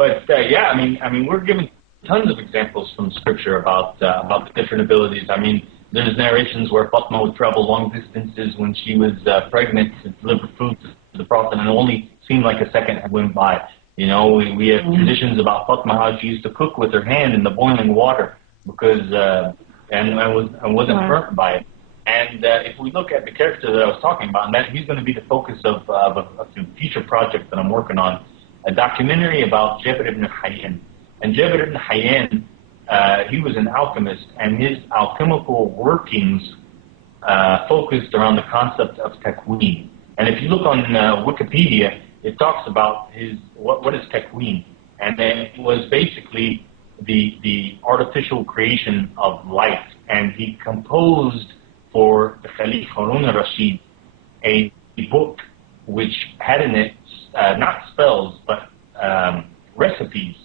But yeah, I mean, we're given tons of examples from Scripture about the different abilities. I mean, there's narrations where Fatima would travel long distances when she was pregnant to deliver food to the Prophet, and it only seemed like a second had went by. You know, we have traditions about Fatima, how she used to cook with her hand in the boiling water because and wasn't burnt by it. And if we look at the character that I was talking about, and that he's going to be the focus of a future project that I'm working on, a documentary about Jabir ibn Hayyan. And Jabir ibn Hayyan, he was an alchemist, and his alchemical workings focused around the concept of takween. And if you look on Wikipedia, it talks about what is takween, and then it was basically the artificial creation of life. And he composed for the Caliph Harun al-Rashid a book which had in it not spells but recipes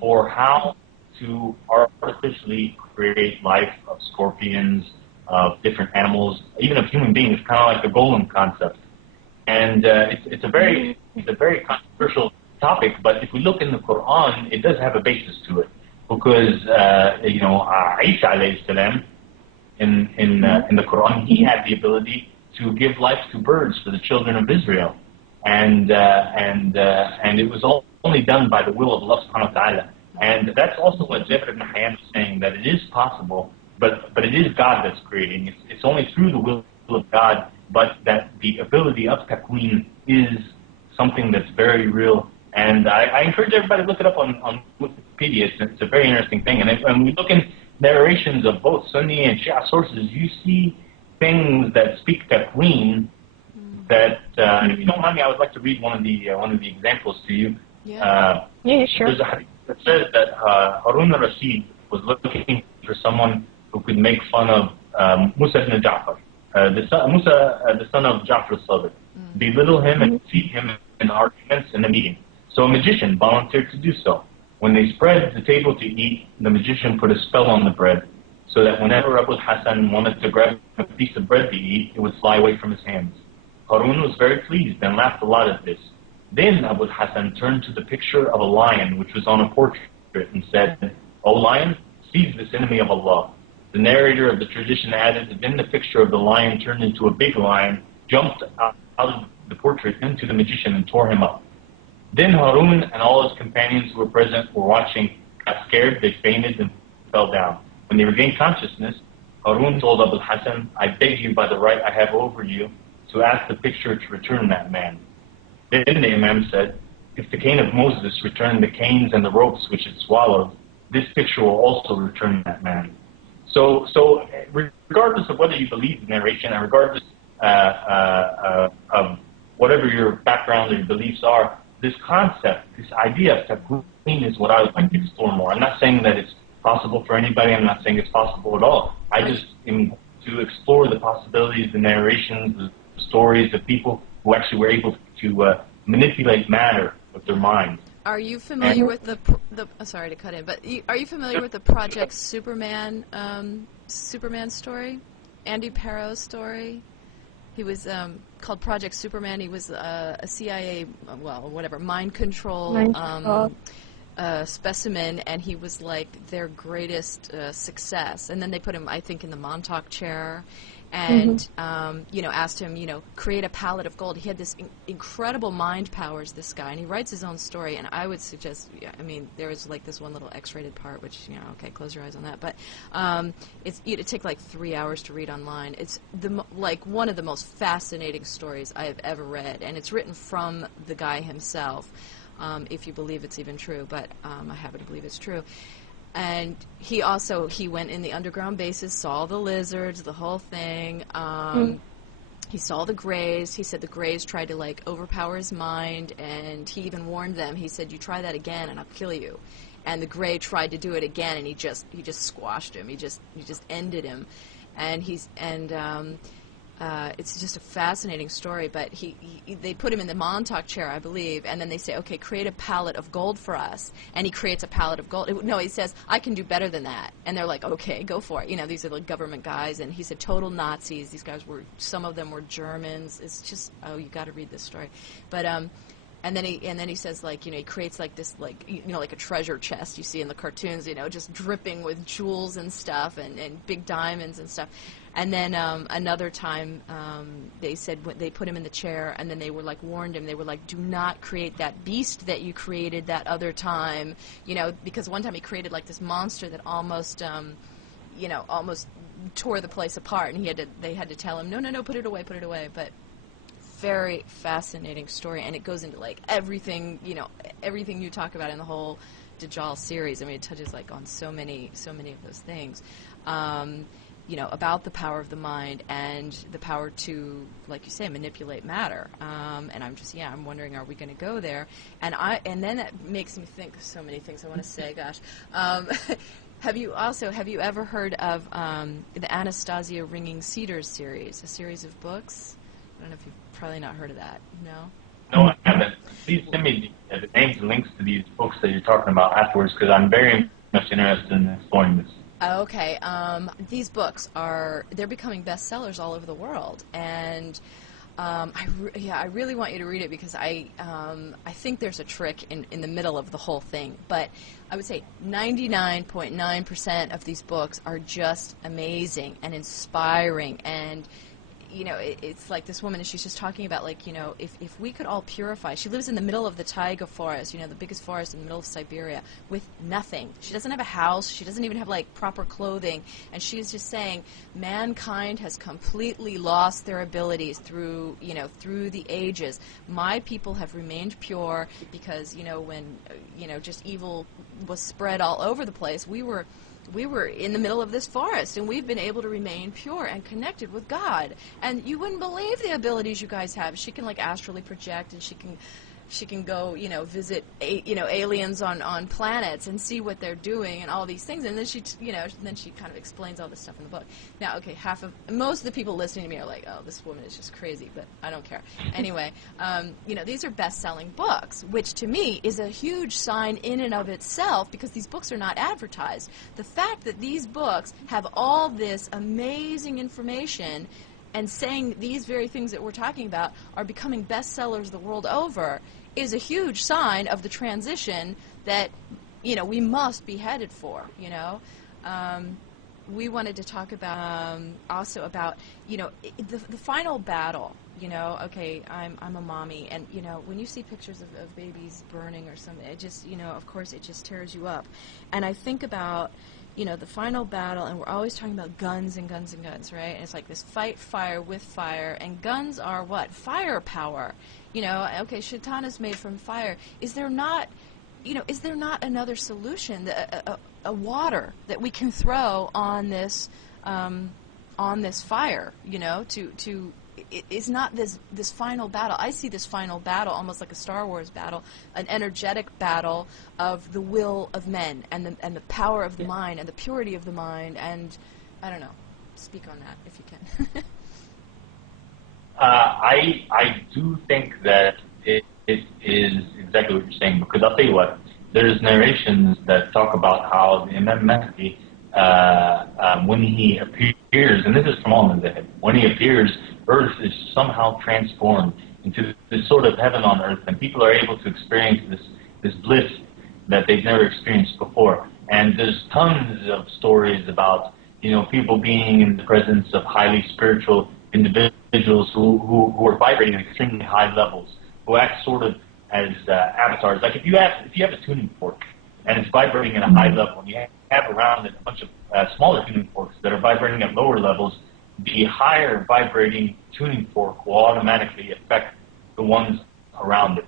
for how to artificially create life of scorpions, of different animals, even of human beings, kind of like the golem concept. And it's a very controversial topic, but if we look in the Quran, it does have a basis to it, because you know, Isa alayhi salam in the Quran, he had the ability to give life to birds for the children of Israel, and it was only done by the will of Allah subhanahu wa ta'ala. And that's also what Jabir ibn Hayyan was saying, that it is possible, but it is God that's creating. It's only through the will of God, but that the ability of takween is something that's very real. And I encourage everybody to look it up on Wikipedia. It's a very interesting thing. And when we look in narrations of both Sunni and Shia sources, you see things that speak takween. That, if you don't mind me, I would like to read one of the examples to you. Yeah, sure. There's a hadith that says that Harun al-Rashid was looking for someone who could make fun of Musa ibn Ja'far, the son of Ja'far al-Sadiq, belittle him and defeat him in arguments in a meeting. So a magician volunteered to do so. When they spread the table to eat, the magician put a spell on the bread, so that whenever Abu Hassan wanted to grab a piece of bread to eat, it would fly away from his hands. Harun was very pleased and laughed a lot at this. Then Abu Hassan turned to the picture of a lion which was on a portrait and said, "O lion, seize this enemy of Allah." The narrator of the tradition added that then the picture of the lion turned into a big lion, jumped out of the portrait into the magician and tore him up. Then Harun and all his companions who were present were watching, got scared, they fainted and fell down. When they regained consciousness, Harun told Abu Hassan, "I beg you by the right I have over you to ask the picture to return that man." Then the Imam said, "If the cane of Moses returned the canes and the ropes which it swallowed, this picture will also return that man." So regardless of whether you believe the narration, and regardless of whatever your background or your beliefs are, this concept, this idea of takween is what I would like to explore more. I'm not saying that it's possible for anybody. I'm not saying it's possible at all. I just am to explore the possibilities, the narrations, the stories of people who actually were able to manipulate matter with their minds. Are you familiar with the sorry to cut in, but are you familiar with the Project Superman story? Andy Perro's story? He was called Project Superman. He was a CIA, mind control specimen, and he was like their greatest success. And then they put him, I think, in the Montauk chair, and asked him, create a palette of gold. He had this incredible mind powers, this guy, and he writes his own story. And I would suggest, there is like this one little X-rated part, which okay, close your eyes on that. But it'd take like 3 hours to read online. It's one of the most fascinating stories I have ever read, and it's written from the guy himself. If you believe it's even true, but I happen to believe it's true. And he went in the underground bases, saw the lizards, the whole thing. He saw the Greys. He said the Greys tried to overpower his mind, and he even warned them. He said, "You try that again, and I'll kill you." And the Grey tried to do it again, and he just squashed him. He just ended him. And it's just a fascinating story, but they put him in the Montauk chair, I believe, and then they say, "Okay, create a palette of gold for us." And he creates a palette of gold. No, he says, "I can do better than that." And they're like, "Okay, go for it." These are the government guys, and he said total Nazis. These guys some of them were Germans. It's just, you got to read this story. But And then he says, like, he creates like this, like, like a treasure chest you see in the cartoons, just dripping with jewels and stuff and big diamonds and stuff. And then another time they said they put him in the chair, and then they were like warned him. They were like, do not create that beast that you created that other time, because one time he created like this monster that almost almost tore the place apart, and they had to tell him, no, put it away. But very fascinating story, and it goes into like everything you talk about in the whole Dajjal series. I mean, it touches like on so many of those things, about the power of the mind and the power to, like you say, manipulate matter. And I'm wondering, are we going to go there? And then that makes me think of so many things I want to say. Gosh. Have you ever heard of the Anastasia Ringing Cedars series, a series of books? I don't know if you've probably not heard of that. No? No, I haven't. Please send me the names and links to these books that you're talking about afterwards, because I'm very much interested in exploring this. Okay. These books they're becoming bestsellers all over the world, and I really want you to read it, because I think there's a trick in the middle of the whole thing. But I would say 99.9% of these books are just amazing and inspiring, and it's like this woman, and she's just talking about, like, if we could all purify. She lives in the middle of the taiga forest, the biggest forest in the middle of Siberia, with nothing. She doesn't have a house. She doesn't even have, like, proper clothing. And she's just saying mankind has completely lost their abilities through the ages. My people have remained pure because, when, just evil was spread all over the place, we were in the middle of this forest, and we've been able to remain pure and connected with God. And you wouldn't believe the abilities you guys have. She can, like, astrally project, and she can go, visit, aliens on planets and see what they're doing and all these things. And then she kind of explains all this stuff in the book. Now, okay, most of the people listening to me are like, oh, this woman is just crazy, but I don't care. Anyway, these are best-selling books, which to me is a huge sign in and of itself, because these books are not advertised. The fact that these books have all this amazing information and saying these very things that we're talking about are becoming bestsellers the world over is a huge sign of the transition that, we must be headed for, We wanted to talk about, also about, the final battle, okay, I'm a mommy, and, when you see pictures of babies burning or something, it just, of course, it just tears you up. And I think about, the final battle, and we're always talking about guns and guns and guns, right? And it's like this fight fire with fire, and guns are what? Firepower. Okay, Shaitan is made from fire. Is there not another solution, a water that we can throw on this fire, it's not this final battle. I see this final battle almost like a Star Wars battle, an energetic battle of the will of men and the power of the mind and the purity of the mind, and I don't know. Speak on that if you can. I do think that it is exactly what you're saying, because I'll tell you what, there's narrations that talk about how the Imam Mahdi, when he appears, and this is from Al-Mazahib, when he appears, Earth is somehow transformed into this sort of heaven on Earth, and people are able to experience this bliss that they've never experienced before. And there's tons of stories about, people being in the presence of highly spiritual individuals who are vibrating at extremely high levels, who act sort of as avatars. Like if you have a tuning fork and it's vibrating at a high level, and you have around it a bunch of smaller tuning forks that are vibrating at lower levels, the higher vibrating tuning fork will automatically affect the ones around it.